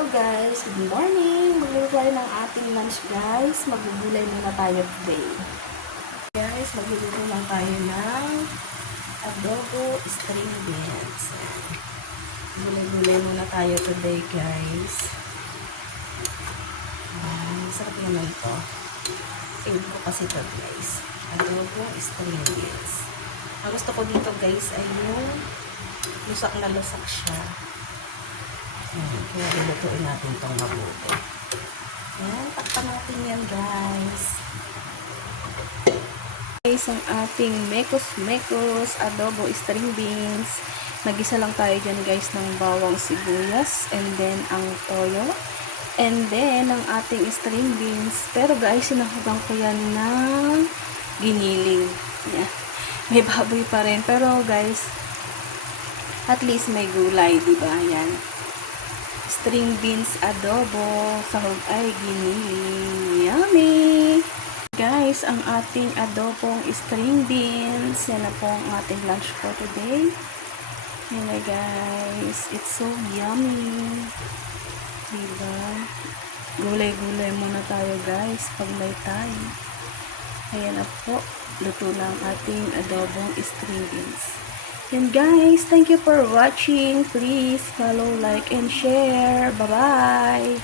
Hello guys, good morning! Magluluto tayo ng ating lunch guys. Magbubulay muna tayo today. Guys, magluluto lang tayo ng adobo string beans. Gulay-gulay muna tayo today guys. Sarap naman ito. Save ko kasi ito guys. Adobo string beans. Ang gusto ko dito guys ay yung lusak na lusak siya. Kaya ilutuin natin itong mabuti. Ayan, takpan natin yan guys. Guys, ang ating mekos adobo string beans. Nagisa lang tayo dyan guys ng bawang sibuyas. And then ang toyo. And then ang ating string beans. Pero guys, sinahugang ko yan ng giniling. Yeah. May baboy pa rin. Pero guys, at least may gulay, diba? Yan. String beans adobo, sahog ay giniling. Yummy! Guys, ang ating adobong string beans. Yan na po ang ating lunch for today. Yan na guys. It's so yummy. Diba? Gulay-gulay muna tayo guys pag may time. Ayan na po. Luto na ang ating adobong string beans. And guys, thank you for watching. Please follow, like, and share. Bye-bye!